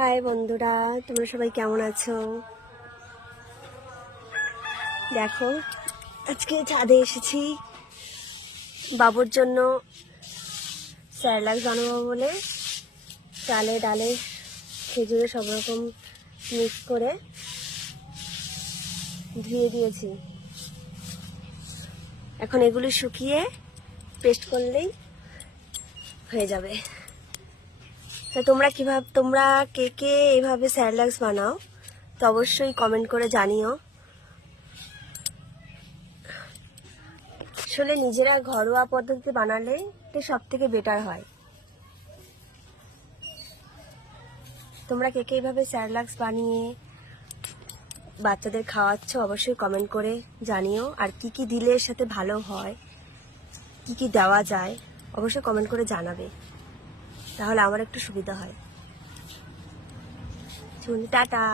High বন্ধুরা, তোমরা সবাই কেমন আছো? দেখো, আজকে ছাদে এসেছি বাবুর জন্য স্যারলাক্স বানাবো বলে। চালে ডালে খেজুরে সব রকম মিক্স করে ধুয়ে দিয়েছি। এখন এগুলো শুকিয়ে পেস্ট করলেই হয়ে যাবে। তো তোমরা কে কে এইভাবে স্যারলাক্স বানাও তো অবশ্যই কমেন্ট করে জানিও। আসলে নিজেরা ঘরোয়া পদ্ধতিতে বানালে এটা সব থেকে বেটার হয়। তোমরা কে কে এইভাবে স্যারলাক্স বানিয়ে বাচ্চাদের খাওয়াচ্ছ অবশ্যই কমেন্ট করে জানিও। আর কি কি দিলে এর সাথে ভালো হয়, কি কি দেওয়া যায় অবশ্যই কমেন্ট করে জানাবে, তাহলে আমার একটু সুবিধা হয়। টাটা।